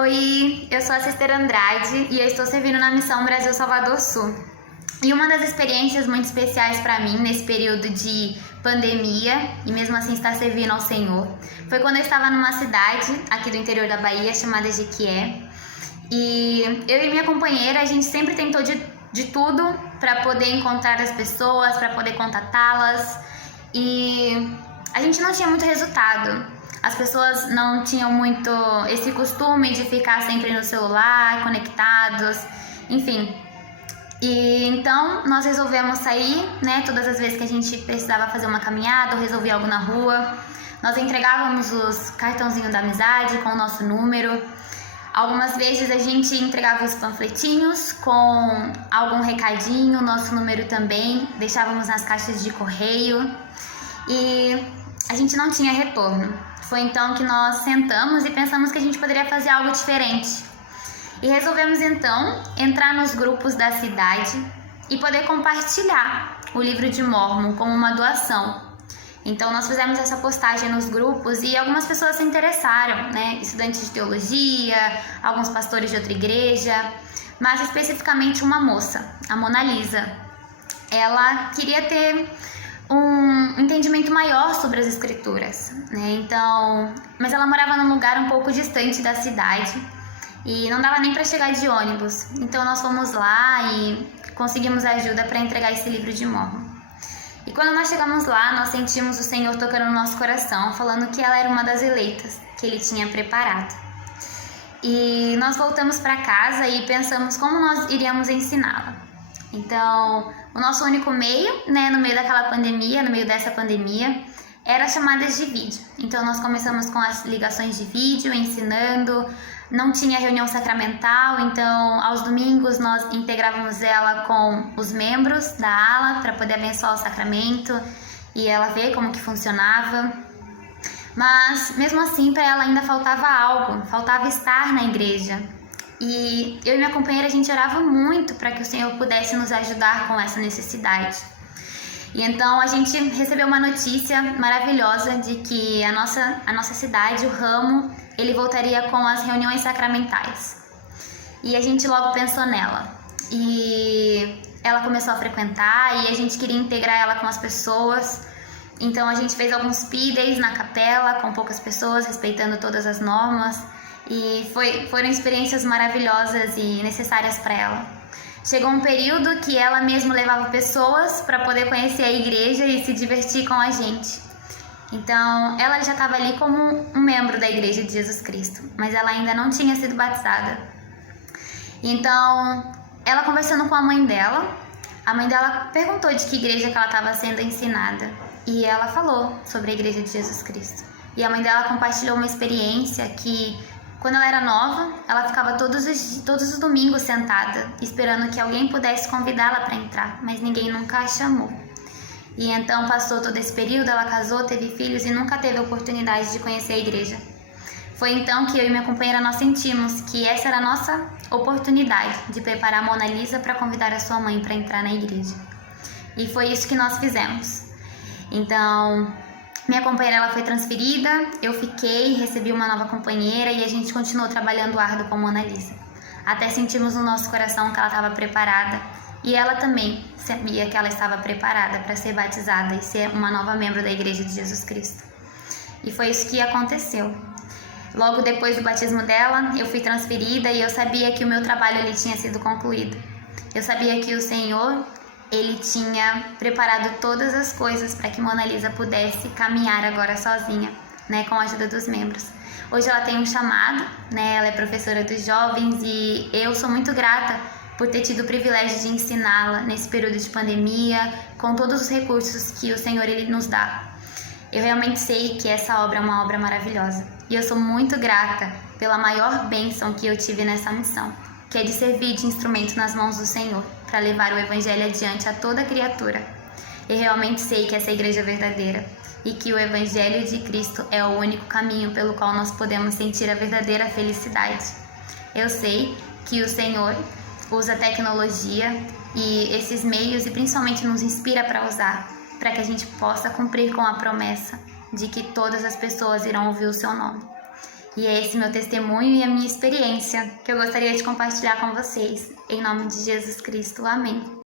Oi, eu sou a Sister Andrade e eu estou servindo na Missão Brasil Salvador Sul. E uma das experiências muito especiais para mim nesse período de pandemia, e mesmo assim estar servindo ao Senhor, foi quando eu estava numa cidade aqui do interior da Bahia chamada Jequié. E eu e minha companheira, a gente sempre tentou de tudo para poder encontrar as pessoas, para poder contatá-las, e a gente não tinha muito resultado. As pessoas não tinham muito esse costume de ficar sempre no celular, conectados, enfim. E então nós resolvemos sair, né? Todas as vezes que a gente precisava fazer uma caminhada ou resolver algo na rua, nós entregávamos os cartãozinhos da amizade com o nosso número. Algumas vezes a gente entregava os panfletinhos com algum recadinho, nosso número também, deixávamos nas caixas de correio e a gente não tinha retorno. Foi então que nós sentamos e pensamos que a gente poderia fazer algo diferente. E resolvemos então entrar nos grupos da cidade e poder compartilhar o livro de Mórmon como uma doação. Então nós fizemos essa postagem nos grupos e algumas pessoas se interessaram, né? Estudantes de teologia, alguns pastores de outra igreja, mas especificamente uma moça, a Mona Lisa. Ela queria ter um entendimento maior sobre as escrituras, né? Então, mas ela morava num lugar um pouco distante da cidade e não dava nem para chegar de ônibus. Então nós fomos lá e conseguimos ajuda para entregar esse livro de Mórmon. E quando nós chegamos lá, nós sentimos o Senhor tocando no nosso coração, falando que ela era uma das eleitas que Ele tinha preparado. E nós voltamos para casa e pensamos como nós iríamos ensiná-la. Então, o nosso único meio, né, no meio daquela pandemia, no meio dessa pandemia, era chamadas de vídeo. Então, nós começamos com as ligações de vídeo, ensinando. Não tinha reunião sacramental, então, aos domingos, nós integrávamos ela com os membros da ala para poder abençoar o sacramento e ela ver como que funcionava. Mas, mesmo assim, para ela ainda faltava algo, faltava estar na igreja. E eu e minha companheira, a gente orava muito para que o Senhor pudesse nos ajudar com essa necessidade. E então a gente recebeu uma notícia maravilhosa de que a nossa cidade, o ramo, ele voltaria com as reuniões sacramentais. E a gente logo pensou nela. E ela começou a frequentar e a gente queria integrar ela com as pessoas. Então a gente fez alguns P-Days na capela com poucas pessoas, respeitando todas as normas. E foram experiências maravilhosas e necessárias para ela. Chegou um período que ela mesma levava pessoas para poder conhecer a igreja e se divertir com a gente. Então, ela já estava ali como um membro da Igreja de Jesus Cristo, mas ela ainda não tinha sido batizada. Então, ela conversando com a mãe dela perguntou de que igreja que ela estava sendo ensinada. E ela falou sobre a Igreja de Jesus Cristo. E a mãe dela compartilhou uma experiência que, quando ela era nova, ela ficava todos os domingos sentada, esperando que alguém pudesse convidá-la para entrar, mas ninguém nunca a chamou. E então passou todo esse período, ela casou, teve filhos e nunca teve a oportunidade de conhecer a igreja. Foi então que eu e minha companheira nós sentimos que essa era a nossa oportunidade de preparar a Mona Lisa para convidar a sua mãe para entrar na igreja. E foi isso que nós fizemos. Então, minha companheira ela foi transferida, eu fiquei, recebi uma nova companheira e a gente continuou trabalhando árduo com a Mona Lisa. Até sentimos no nosso coração que ela estava preparada e ela também sabia que ela estava preparada para ser batizada e ser uma nova membro da Igreja de Jesus Cristo. E foi isso que aconteceu. Logo depois do batismo dela, eu fui transferida e eu sabia que o meu trabalho ali tinha sido concluído. Eu sabia que o Senhor Ele tinha preparado todas as coisas para que Mona Lisa pudesse caminhar agora sozinha, né, com a ajuda dos membros. Hoje ela tem um chamado, né, ela é professora dos jovens e eu sou muito grata por ter tido o privilégio de ensiná-la nesse período de pandemia, com todos os recursos que o Senhor Ele nos dá. Eu realmente sei que essa obra é uma obra maravilhosa e eu sou muito grata pela maior bênção que eu tive nessa missão, que é de servir de instrumento nas mãos do Senhor, para levar o Evangelho adiante a toda criatura. Eu realmente sei que essa igreja é verdadeira e que o Evangelho de Cristo é o único caminho pelo qual nós podemos sentir a verdadeira felicidade. Eu sei que o Senhor usa a tecnologia e esses meios e principalmente nos inspira para usar, para que a gente possa cumprir com a promessa de que todas as pessoas irão ouvir o seu nome. E é esse meu testemunho e a minha experiência que eu gostaria de compartilhar com vocês. Em nome de Jesus Cristo, amém.